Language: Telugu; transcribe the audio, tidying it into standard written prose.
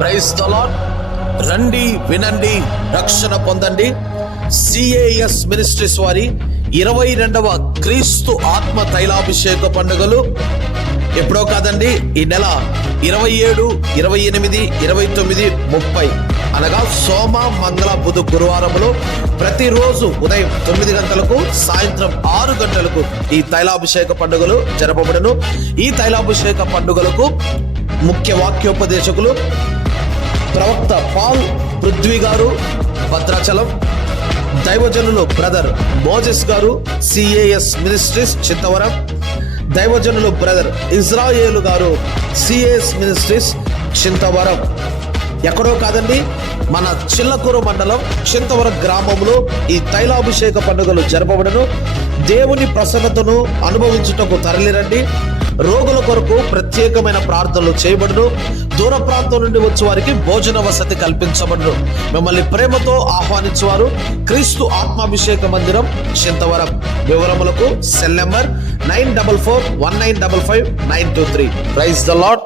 Praise the lord. రండి, వినండి, రక్షణ పొందండి. CAS మినిస్ట్రీస్ వారి 22వ క్రీస్తు ఆత్మ తైలాభిషేక పండుగలు ఎప్పుడో కాదండి, ఈ నెల 27, 28, 29, 30 అనగా సోమ, మంగళ, బుధ, గురువారములో ప్రతిరోజు ఉదయం 9 గంటలకు, సాయంత్రం 6 గంటలకు ఈ తైలాభిషేక పండుగలు జరపబడును. ఈ తైలాభిషేక పండుగలకు ముఖ్య వాక్యోపదేశకులు ప్రవక్త పాల్ పృథ్వీ గారు, భద్రాచలం. దైవజనులు బ్రదర్ మోజెస్ గారు, CAS మినిస్ట్రీస్, చింతవరం. దైవజనులు బ్రదర్ ఇజ్రాయేలు గారు, CAS మినిస్ట్రీస్, చింతవరం. ఎక్కడో కాదండి, మన చిల్లకూరు మండలం చింతవరం గ్రామంలో ఈ తైలాభిషేక పండుగలు జరపబడను. దేవుని ప్రసన్నతను అనుభవించుటకు తరలిరండి. రోగుల కొరకు ప్రత్యేకమైన ప్రార్థనలు చేయబడును. దూర ప్రాంతం నుండి వచ్చే వారికి భోజన వసతి కల్పించబడును. మిమ్మల్ని ప్రేమతో ఆహ్వానించువారు క్రీస్తు ఆత్మాభిషేక మందిరం, చింతవరం. వివరములకు cell number 9441955923. Praise the lord.